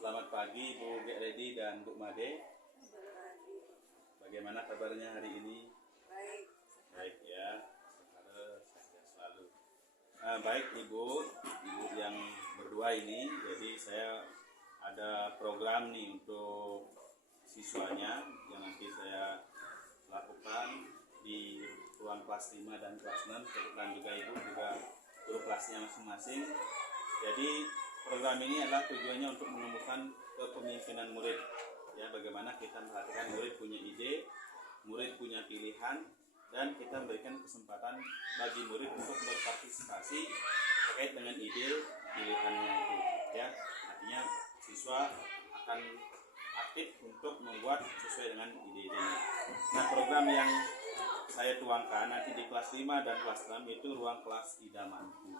Selamat pagi Bu Geredi dan Bu Made. Bagaimana kabarnya hari ini? Baik. Baik ya, sehat selalu. Baik Ibu yang berdua ini, jadi saya ada program nih untuk siswanya yang nanti saya lakukan di ruang kelas 5 dan kelas 6. Kebetulan juga Ibu juga guru kelasnya masing-masing. Jadi program ini adalah tujuannya untuk menumbuhkan kepemimpinan murid. Ya, bagaimana kita memperhatikan murid punya ide, murid punya pilihan, dan kita memberikan kesempatan bagi murid untuk berpartisipasi terkait dengan ide pilihannya itu. Ya, artinya siswa akan aktif untuk membuat sesuai dengan ide-idenya. Nah, program yang saya tuangkan nanti di kelas 5 dan kelas 6 itu ruang kelas idamanku.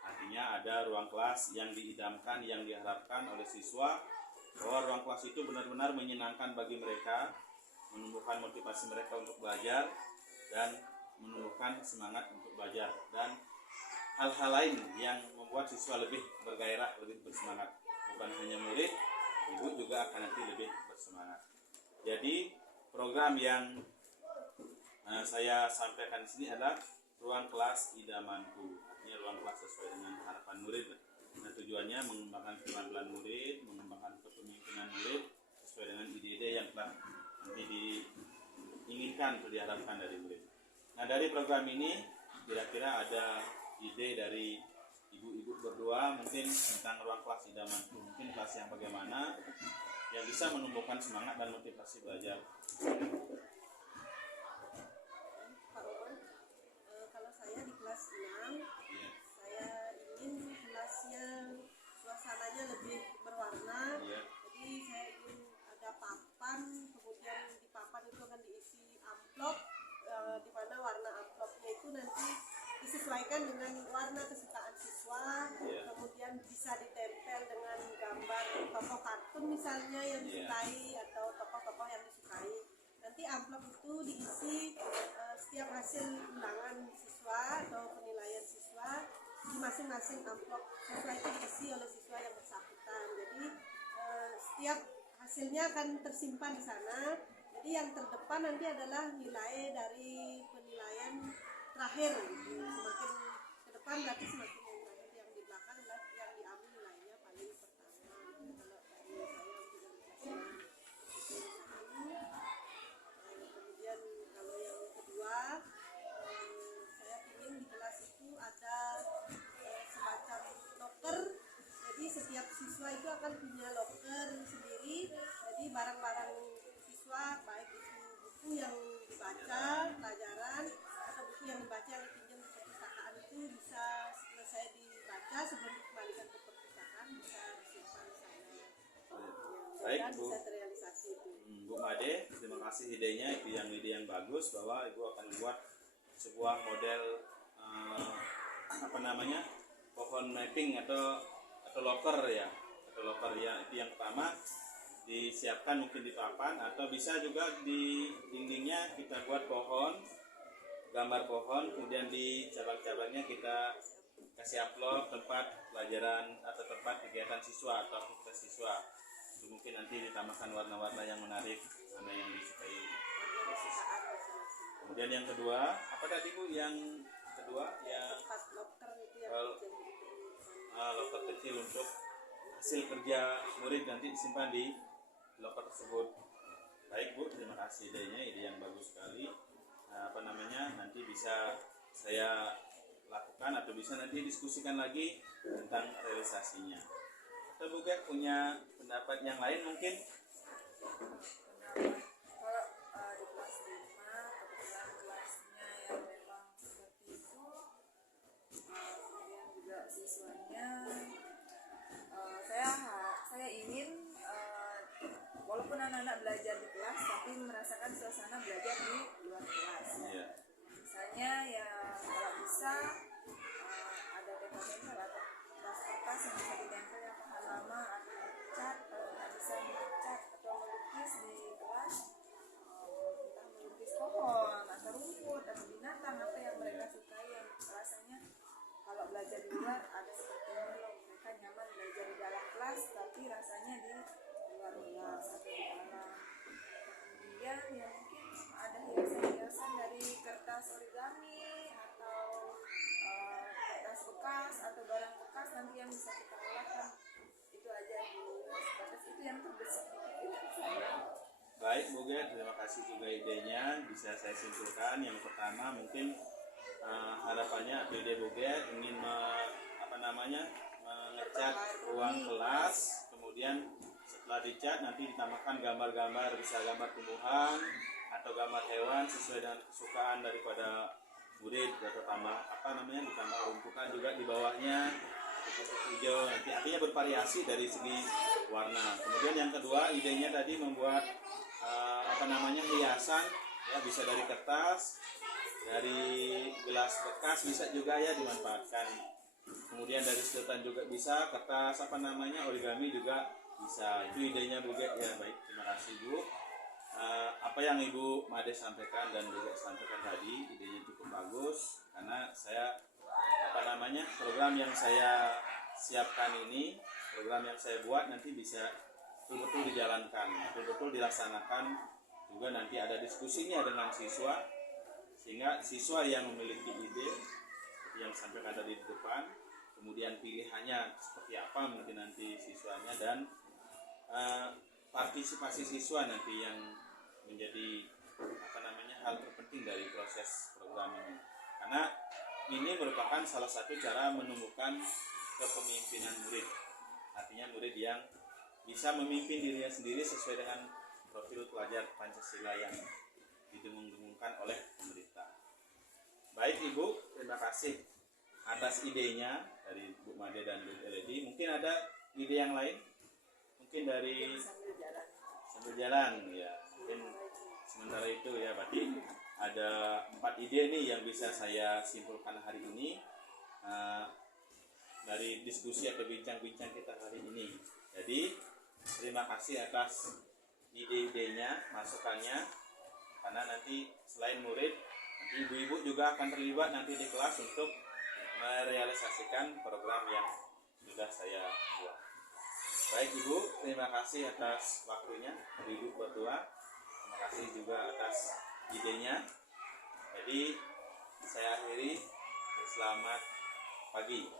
Artinya ada ruang kelas yang diidamkan, yang diharapkan oleh siswa bahwa ruang kelas itu benar-benar menyenangkan bagi mereka, menumbuhkan motivasi mereka untuk belajar dan menumbuhkan semangat untuk belajar dan hal-hal lain yang membuat siswa lebih bergairah, lebih bersemangat. Bukan hanya murid, ibu juga akan nanti lebih bersemangat. Jadi program yang saya sampaikan di sini adalah ruang kelas idamanku. Artinya ruang kelas sesuai dengan harapan murid. Nah, tujuannya mengembangkan keterampilan murid, mengembangkan kepemimpinan murid sesuai dengan ide-ide yang telah nanti diinginkan atau diharapkan dari murid. Nah, dari program ini kira-kira ada ide dari ibu-ibu berdua mungkin tentang ruang kelas idamanku, mungkin kelas yang bagaimana yang bisa menumbuhkan semangat dan motivasi belajar. Pak Umar, kalau saya di kelas 6, saya ingin kelasnya suasananya lebih berwarna. Jadi saya ingin ada papan, kemudian di papan itu akan diisi amplop, di mana warna amplopnya itu nanti disesuaikan dengan warna kesukaan siswa, kemudian bisa ditempel dengan gambar tokoh kartun misalnya yang disukai atau tokoh-tokoh yang disukai. Nanti amplop itu diisi setiap hasil ulangan siswa atau penilaian siswa di masing-masing amplop siswa itu diisi oleh siswa yang bersangkutan. Jadi setiap hasilnya akan tersimpan di sana. Jadi yang terdepan nanti adalah nilai dari penilaian terakhir. Semakin ke depan berarti semakin yang terakhir, yang di belakang adalah yang diambil nilainya paling pertama. Kalau dari saya kemudian kalau yang kedua, saya ingin di kelas itu ada semacam loker. Jadi setiap siswa itu akan punya loker sendiri. Jadi barang-barang siswa, baik itu buku yang dibaca pelajaran atau buku yang dibaca yang dipinjam ke perpustakaan, itu bisa selesai dibaca sebelum dikembalikan ke perpustakaan bisa disimpan di sana. Baik dan Bu, bisa terrealisasi itu. Bu Made, terima kasih idenya, itu yang ide yang bagus bahwa Ibu akan membuat sebuah model pohon mapping atau loker ya, itu yang pertama disiapkan mungkin di papan atau bisa juga di dindingnya kita buat pohon, gambar pohon, kemudian di cabang-cabangnya kita kasih amplop tempat pelajaran atau tempat kegiatan siswa atau aktivitas siswa. Itu mungkin nanti ditambahkan warna-warna yang menarik, mana yang disukai. Kemudian yang kedua, apa tadi Bu? Yang kedua yang tempat loker itu yang loker kecil untuk hasil kerja murid nanti disimpan di loker tersebut. Baik Bu, terima kasih idenya, ide yang bagus sekali. Nanti bisa saya lakukan atau bisa nanti diskusikan lagi tentang realisasinya. Atau Bu Gek punya pendapat yang lain mungkin? Kalau di kelas 5 kebetulan kelasnya yang memang seperti itu, kemudian juga siswanya saya ingin walaupun anak-anak belajar di kelas tapi merasakan suasana belajar di luar kelas. Misalnya ya kalau bisa ada tempel-tempel atau kertas yang bisa ditempel yang tahan lama atau cat, kalau nggak bisa mencat atau melukis di kelas, entah melukis pohon atau rumput atau binatang apa yang mereka sukai, yang rasanya kalau belajar di luar ada seperti ini loh, mereka nyaman belajar di dalam kelas tapi rasanya kelasnya di luar kelas atau di dalam. Kemudian ya mungkin ada hiasan-hiasan dari kertas origami atau kertas bekas atau barang bekas nanti yang bisa kita olahkan. Itu aja Bu, sebatas itu yang terbesit. Baik Bu Get, terima kasih juga idenya. Bisa saya simpulkan yang pertama mungkin harapannya APD Bu Get ingin mengecat ruang kelas, kemudian setelah dicat nanti ditambahkan gambar-gambar, bisa gambar tumbuhan atau gambar hewan sesuai dengan kesukaan daripada murid, atau ditambah rumpukan juga di bawahnya hijau, nanti artinya bervariasi dari segi warna. Kemudian yang kedua idenya tadi membuat hiasan, ya bisa dari kertas, dari gelas bekas bisa juga ya dimanfaatkan. Kemudian dari sedotan juga bisa, kertas origami juga bisa. Itu idenya Bu Get ya. Baik, terima kasih Bu. Apa yang Ibu Made sampaikan dan juga sampaikan tadi idenya cukup bagus, karena saya program yang saya siapkan ini, program yang saya buat nanti bisa betul-betul dijalankan, betul-betul dilaksanakan, juga nanti ada diskusinya dengan siswa, sehingga siswa yang memiliki ide yang sampaikan tadi di depan, kemudian pilihannya seperti apa mungkin nanti siswanya, dan partisipasi siswa nanti yang menjadi hal terpenting dari proses program ini, karena ini merupakan salah satu cara menumbuhkan kepemimpinan murid, artinya murid yang bisa memimpin dirinya sendiri sesuai dengan profil pelajar Pancasila yang didengung-dengungkan oleh pemerintah. Baik Ibu, terima kasih atas idenya dari Bu Made dan Bu Eledi. Mungkin ada ide yang lain? Mungkin dari sambil jalan ya. Mungkin sementara itu ya, berarti ada 4 ide nih yang bisa saya simpulkan hari ini dari diskusi atau bincang-bincang kita hari ini. Jadi terima kasih atas ide-idenya, masukannya, karena nanti selain murid, nanti ibu-ibu juga akan terlibat nanti di kelas untuk merealisasikan program yang sudah saya buat. Baik Ibu, terima kasih atas waktunya, Ibu berdua. Terima kasih juga atas idenya. Jadi saya akhiri, selamat pagi.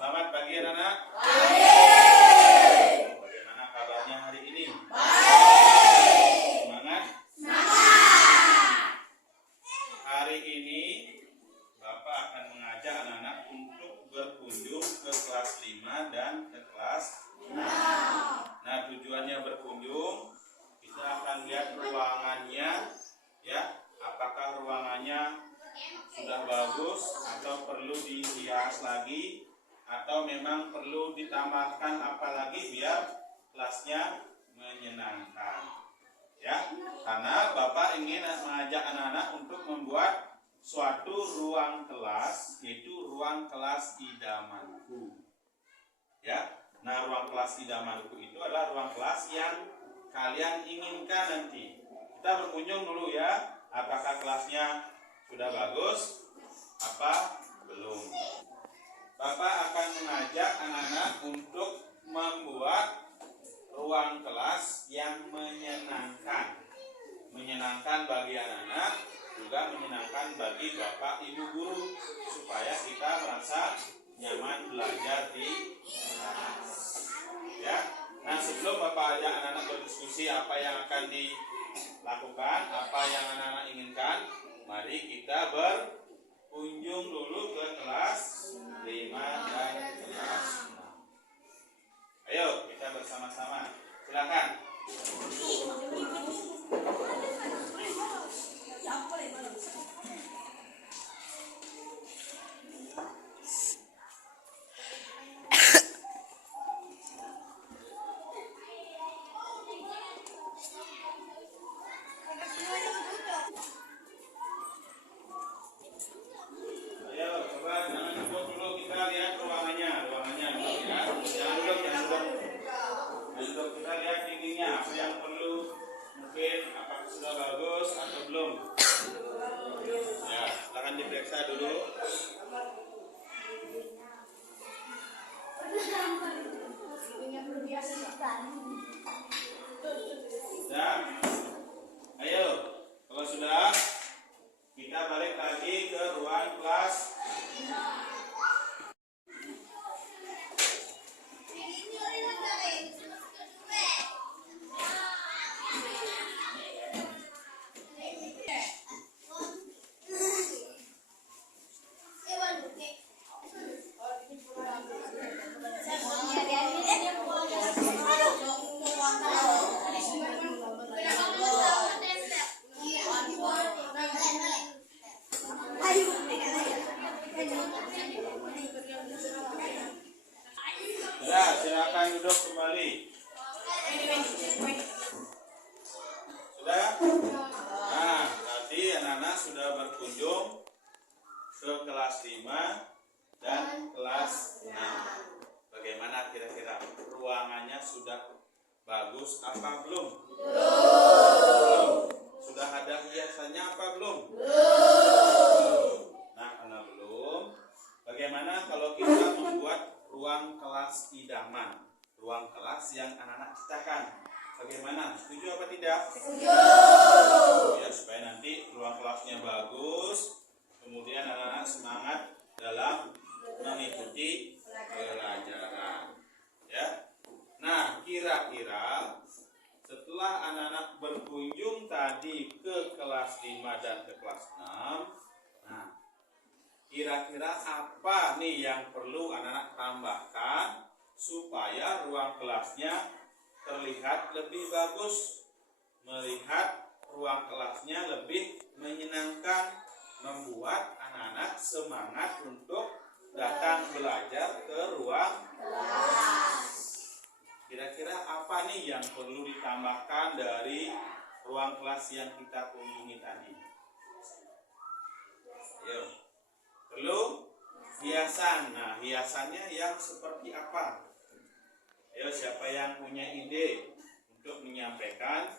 Selamat pagi anak-anak. Bagaimana kabarnya hari ini? Semangat? Hari ini Bapak akan mengajak anak-anak untuk berkunjung ke kelas 5 dan ke kelas 6. Nah, tujuannya berkunjung, kita akan lihat ruangannya ya, apakah ruangannya sudah bagus atau perlu dihias lagi, atau memang perlu ditambahkan apa lagi biar kelasnya menyenangkan ya. Karena Bapak ingin mengajak anak-anak untuk membuat suatu ruang kelas, yaitu ruang kelas idamanku ya. Nah, ruang kelas idamanku itu adalah ruang kelas yang kalian inginkan nanti. Kita berkunjung dulu ya, apakah kelasnya sudah bagus apa belum. Bapak akan mengajak anak-anak untuk membuat ruang kelas yang menyenangkan bagi anak-anak, juga menyenangkan bagi Bapak Ibu guru, supaya kita merasa nyaman belajar di kelas ya. Nah, sebelum Bapak ajak anak-anak berdiskusi apa yang akan dilakukan, apa yang anak-anak inginkan, mari kita berkunjung dulu ke kelas 5 dan kelas 6. Ayo kita bersama-sama. Silakan. diperiksa dulu. Sudah? Ayo, kalau sudah, kita balik lagi ke ruang kelas. Ya, silakan duduk kembali. Sudah? Nah, tadi anak-anak sudah berkunjung ke kelas 5 dan kelas 6. Bagaimana kira-kira? Ruangannya sudah bagus apa belum? Belum. Sudah ada hiasannya apa belum? Belum. Nah, karena belum, bagaimana kalau kita membuat ruang kelas idaman, ruang kelas yang anak-anak ciptakan? Bagaimana? Setuju apa tidak? Setuju. Ya, supaya nanti ruang kelasnya bagus, kemudian anak-anak semangat dalam mengikuti pelajaran. Ya. Nah, kira-kira setelah anak-anak berkunjung tadi ke kelas 5 dan ke kelas 6, nah, kira-kira apa nih yang perlu anak-anak tambahkan supaya ruang kelasnya terlihat lebih bagus, melihat ruang kelasnya lebih menyenangkan, membuat anak-anak semangat untuk datang belajar ke ruang kelas. Kira-kira apa nih yang perlu ditambahkan dari ruang kelas yang kita kunjungi tadi? Ayo. Perlu hiasan. Nah, hiasannya yang seperti apa? Ayo, siapa yang punya ide untuk menyampaikan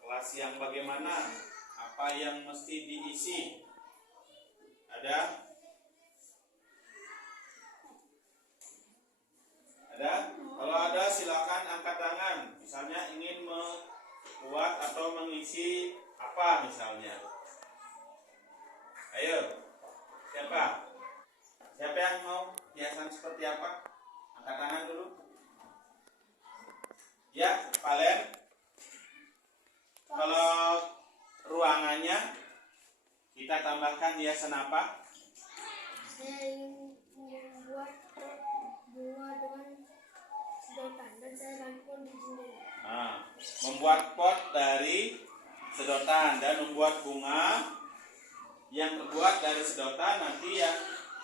kelas yang bagaimana? Apa yang mesti diisi? Ada? Ada? Kalau ada silakan angkat tangan. Misalnya ingin membuat atau mengisi apa misalnya? Ayo. Siapa? Siapa yang mau hiasan seperti apa? Angkat tangan dulu. Ya, Valen. Kalau ruangannya kita tambahkan hiasan apa? Saya ingin membuat bunga dengan sedotan dan saya gantung di jendela. Nah, membuat pot dari sedotan dan membuat bunga yang terbuat dari sedotan nanti yang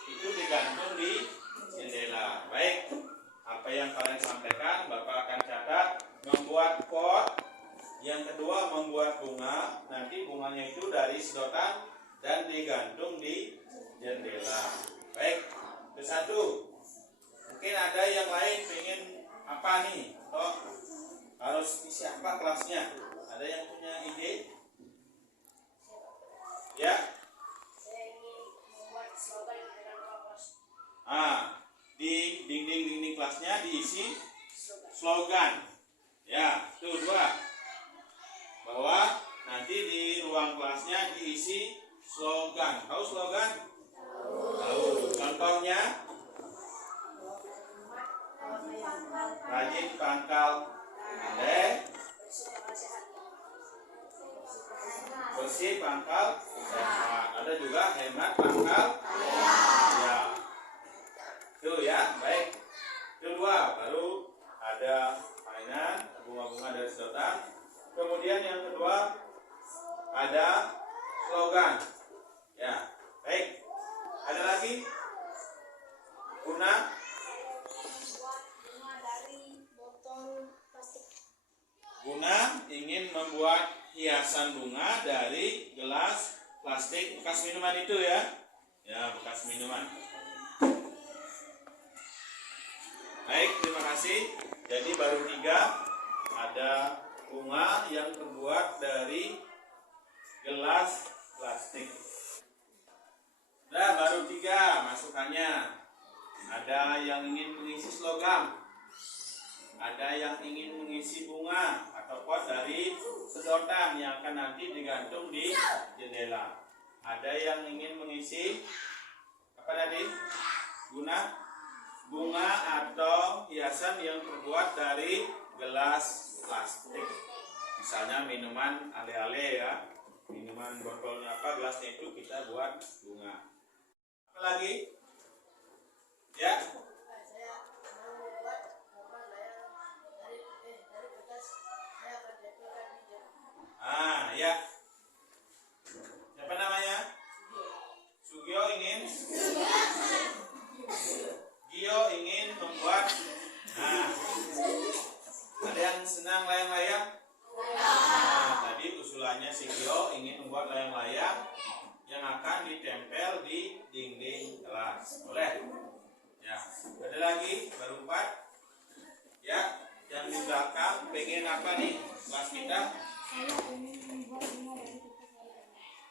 itu digantung di jendela. Baik, apa yang kalian sampaikan Bapak akan catat. Membuat pot, yang kedua membuat bunga, nanti bunganya itu dari sedotan dan digantung di jendela. Baik, itu satu. Mungkin ada yang lain pengen apa nih? Atau harus isi apa kelasnya? Ada yang punya ide? Ya? Di dinding-dinding kelasnya diisi slogan. Ya, itu dua. Bahwa nanti di ruang kelasnya diisi slogan. Tahu slogan? Tahu. Contohnya? Rajin pangkal pandai, bersih pangkal sehat. Ada juga hemat pangkal ya. Itu ya, baik. Itu dua, baru ada mainan bunga-bunga dari sedotan. Kemudian yang kedua ada slogan. Ya, baik. Ada lagi? Guna Dari botol plastik. Guna ingin membuat hiasan bunga dari gelas plastik bekas minuman itu ya. Ya, bekas minuman. Baik, terima kasih. Jadi baru 3. Ada bunga yang terbuat dari gelas plastik. Nah, baru 3 masukannya. Ada yang ingin mengisi slogan, ada yang ingin mengisi bunga atau pot dari sedotan yang akan nanti digantung di jendela. Ada yang ingin mengisi apa tadi? Bunga atau hiasan yang terbuat dari gelas plastik. Misalnya minuman ale-ale ya, minuman botolnya apa, gelasnya itu kita buat bunga. Apa lagi? Ya. Saya mau membuat gambar layang dari kertas. Saya akan tempelkan di jendela. Ya. Siapa namanya? Sugio ingin? Gio ingin membuat. Ada yang senang layang-layang? Tadi usulannya si Gio ingin membuat layang-layang yang akan ditempel di dinding kelas. Boleh? Ya. Ada lagi? Baru 4. Ya. Yang di belakang pengen apa nih kelas kita? Saya ingin membuat bunga dari kertas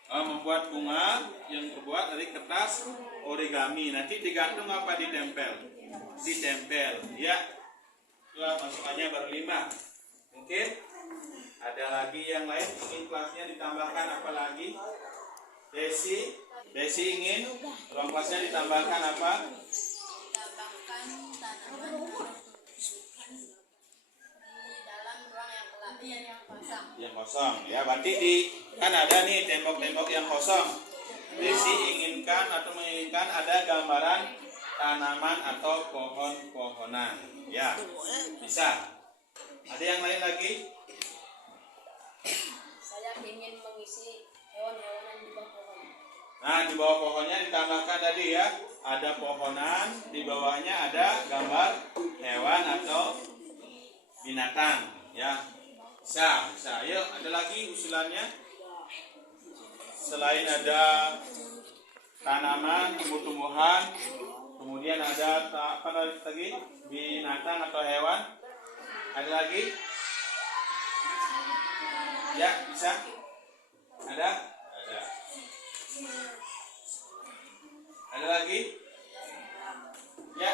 origami. Membuat bunga yang terbuat dari kertas origami. Nanti digantung apa ditempel? Ditempel. Ya. Itulah masukannya baru 5. Mungkin ada lagi yang lain ingin kelasnya ditambahkan apa lagi? Desi ingin ruang kelasnya ditambahkan apa? Tambahkan tanaman tumbuhan di dalam ruang yang kosong. Yang kosong. Ya, berarti kan ada nih tembok-tembok yang kosong. Desi inginkan atau menginginkan ada gambaran tanaman atau pohon-pohonan. Ya, bisa. Ada yang lain lagi? Saya ingin mengisi hewan-hewanan di bawah pohon. Nah, di bawah pohonnya ditambahkan tadi ya, ada pohonan, di bawahnya ada gambar hewan atau binatang. Ya, bisa. Yuk, ada lagi usulannya? Selain ada tanaman, tumbuh-tumbuhan, kemudian ada apa lagi? Binatang atau hewan. Ada lagi? Ya, bisa. Ada? Ada. Ada lagi? Ya.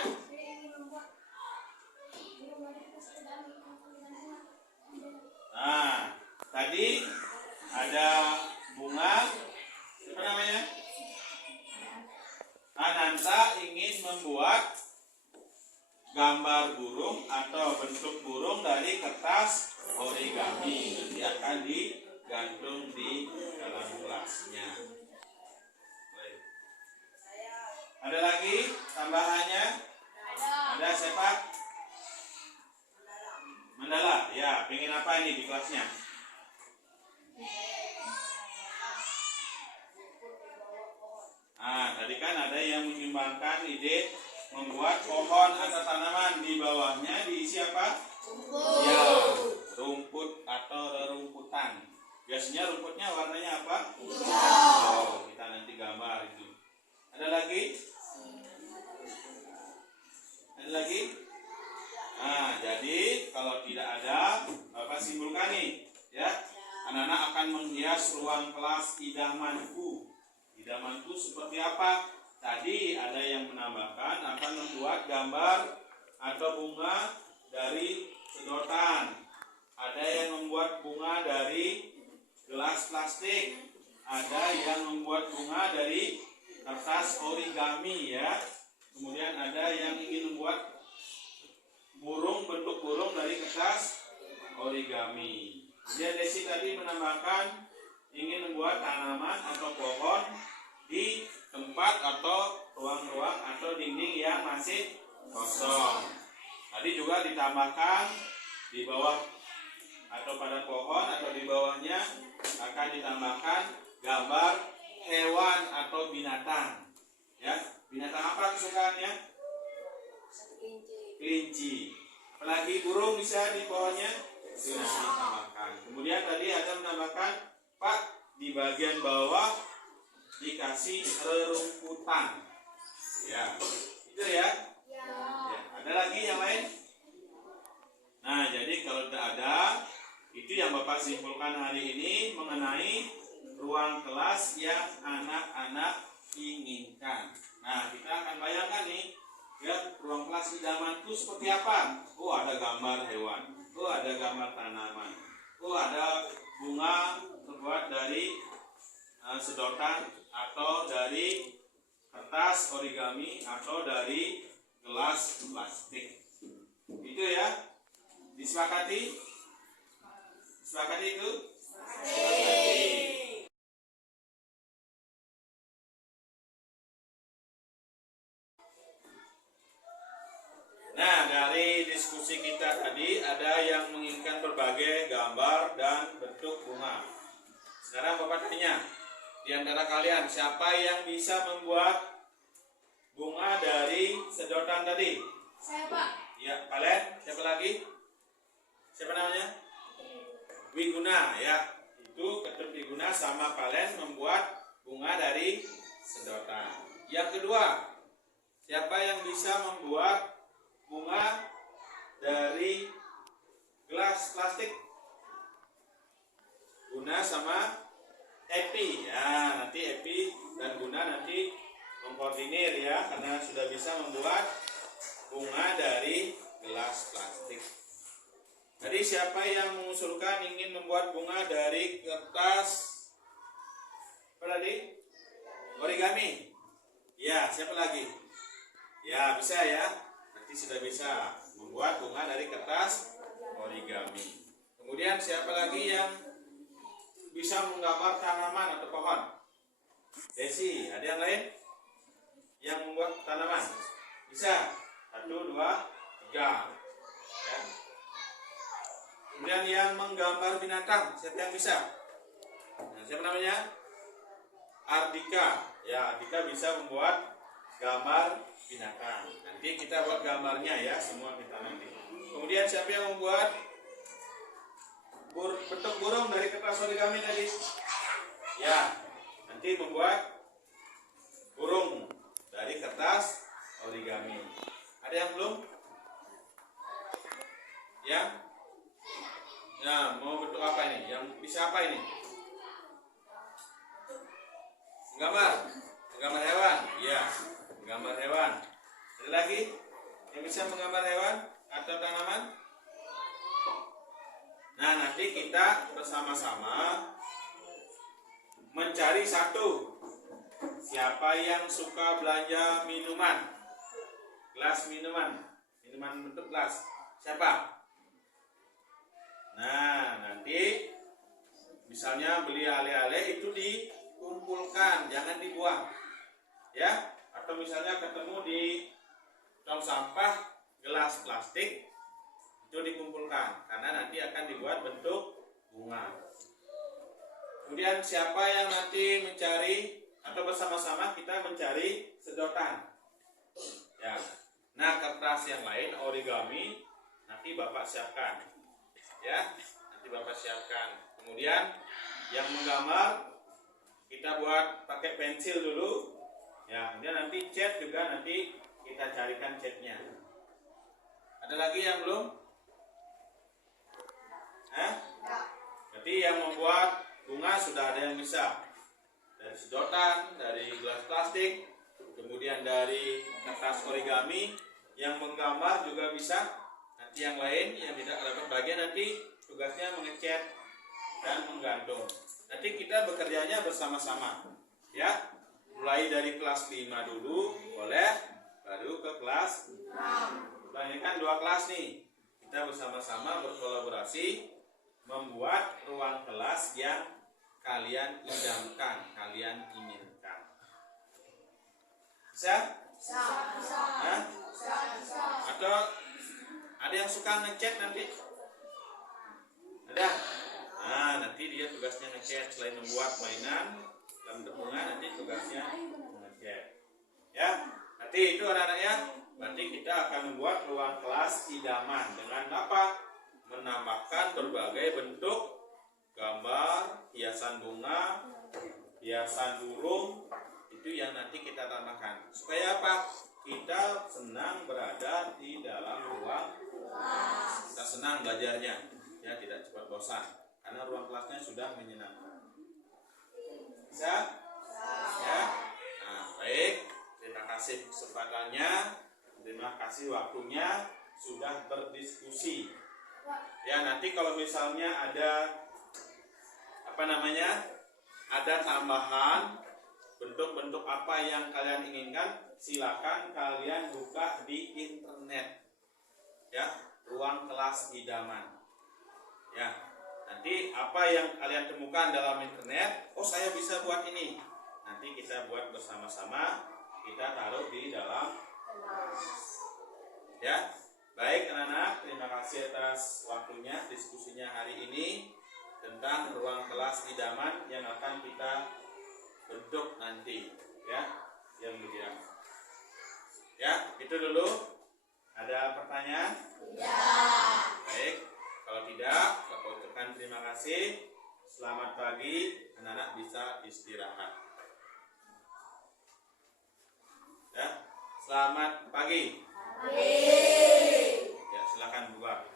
Nah, tadi ada bunga. Apa namanya? Ananta ingin membuat gambar burung atau bentuk burung dari kertas origami. Nanti akan digantung di dalam kelasnya. Baik. Ada lagi tambahannya? Ada siapa? Mandala. Ya, pengen apa ini di kelasnya? Tadi kan ada yang menyumbangkan ide membuat pohon atau tanaman, di bawahnya diisi apa? Rumput. Ya, rumput atau rerumputan. Biasanya rumputnya warnanya apa? Hijau. Kita nanti gambar itu. Ada lagi? Ada lagi? Jadi kalau tidak ada, Bapak simpulkan nih, ya. Anak-anak akan menghias ruang kelas idamanku. Idamanku seperti apa? Tadi ada yang menambahkan akan membuat gambar atau bunga dari sedotan. Ada yang membuat bunga dari gelas plastik. Ada yang membuat bunga dari kertas origami ya. Kemudian ada yang ingin membuat bentuk burung dari kertas origami. Kemudian Desi tadi menambahkan ingin membuat tanaman atau pohon di tempat atau ruang-ruang atau dinding yang masih kosong. Tadi juga ditambahkan di bawah atau pada pohon atau di bawahnya akan ditambahkan gambar hewan atau binatang. Ya, binatang apa kesukaannya? Kelinci. Apalagi burung bisa di pohonnya? Bisa ditambahkan. Kemudian tadi ada menambahkan, Pak, di bagian bawah dikasih rerumputan. Ya, itu ya. Ya. Ada lagi yang lain? Nah, jadi kalau tidak ada, itu yang Bapak simpulkan hari ini mengenai ruang kelas yang anak-anak inginkan. Nah, kita akan bayangkan nih, ya, ruang kelas idaman itu seperti apa? Oh, ada gambar hewan. Oh, ada gambar tanaman. Oh, ada bunga terbuat dari sedotan atau dari kertas origami atau dari gelas plastik. Itu ya. Disepakati? Disepakati itu? Nah, dari diskusi kita tadi ada yang menginginkan berbagai gambar dan bentuk bunga. Sekarang Bapak tanya, di antara kalian siapa yang bisa membuat bunga dari sedotan tadi? Saya Pak. Ya, Palen. Siapa lagi? Siapa namanya? Wiguna, ya. Itu Ketut Wiguna sama Palen membuat bunga dari sedotan. Yang kedua, siapa yang bisa membuat bunga dari gelas plastik? Guna sama Epi. Ya, nanti Epi dan Guna nanti mengkoordinir ya, karena sudah bisa membuat bunga dari gelas plastik. Jadi siapa yang mengusulkan ingin membuat bunga dari kertas apa tadi? Origami. Ya, siapa lagi? Ya, bisa ya. Nanti sudah bisa membuat bunga dari kertas origami. Kemudian siapa lagi yang bisa menggambar tanaman atau pohon? Desi, ada yang lain yang membuat tanaman? Bisa? 1, 2, 3. Ya. Kemudian yang menggambar binatang, siapa yang bisa? Nah, siapa namanya? Ardika. Ya, Ardika bisa membuat gambar binatang. Nanti kita buat gambarnya ya, semua kita nanti. Kemudian siapa yang membuat bentuk burung dari kertas origami tadi? Ya, nanti membuat burung dari kertas origami. Ada yang belum? Ya? Nah, mau bentuk apa ini? Yang bisa apa ini? Menggambar hewan. Ya, menggambar hewan. Ada lagi yang bisa menggambar hewan atau tanaman? Nah, nanti kita bersama-sama mencari satu. Siapa yang suka belanja minuman? Gelas minuman bentuk gelas. Siapa? Nah, nanti misalnya beli ale-ale itu dikumpulkan, jangan dibuang. Ya, atau misalnya ketemu di tong sampah gelas plastik itu dikumpulkan karena nanti akan dibuat bentuk bunga. Kemudian siapa yang nanti mencari atau bersama-sama kita mencari sedotan? Ya. Nah, kertas yang lain origami nanti Bapak siapkan. Ya, nanti Bapak siapkan. Kemudian yang menggambar kita buat pakai pensil dulu. Ya, kemudian nanti cat juga nanti kita carikan catnya. Ada lagi yang belum? Berarti yang membuat bunga sudah ada yang bisa. Dari sedotan, dari gelas plastik, kemudian dari kertas origami, yang menggambar juga bisa. Nanti yang lain yang tidak dapat bagian nanti tugasnya mengecat dan menggantung. Nanti kita bekerjanya bersama-sama. Ya, mulai dari kelas 5 dulu, boleh, baru ke kelas 6. Ini kan 2 kelas nih. Kita bersama-sama berkolaborasi membuat ruang kelas yang kalian idamkan, kalian inginkan. Bisa? Bisa. Atau ada yang suka ngecat nanti? Ada? Nah, nanti dia tugasnya ngecat. Selain membuat mainan dalam bentuk bunga, nanti tugasnya ngecat. Ya, nanti itu anak-anaknya. Nanti kita akan membuat ruang kelas idaman dengan apa? Menambahkan berbagai bentuk gambar, hiasan bunga, hiasan burung, itu yang nanti kita tambahkan. Supaya apa? Kita senang berada di dalam ruang kelas. Kita senang belajarnya, ya, tidak cepat bosan. Karena ruang kelasnya sudah menyenangkan. Bisa? Ya. Nah, kasih kesempatannya, terima kasih waktunya sudah berdiskusi. Ya, nanti kalau misalnya ada ada tambahan bentuk-bentuk apa yang kalian inginkan, silakan kalian buka di internet. Ya, ruang kelas idaman. Ya, nanti apa yang kalian temukan dalam internet, oh saya bisa buat ini. Nanti kita buat bersama-sama, kita taruh di dalam ya. Baik anak-anak, terima kasih atas waktunya diskusinya hari ini tentang ruang kelas idaman yang akan kita bentuk nanti ya, yang mulia. Ya, itu dulu. Ada pertanyaan? Ya. Baik, kalau tidak, Bapak ucapkan terima kasih. Selamat pagi, anak-anak bisa istirahat. Ya, selamat pagi. Ya, silakan buat.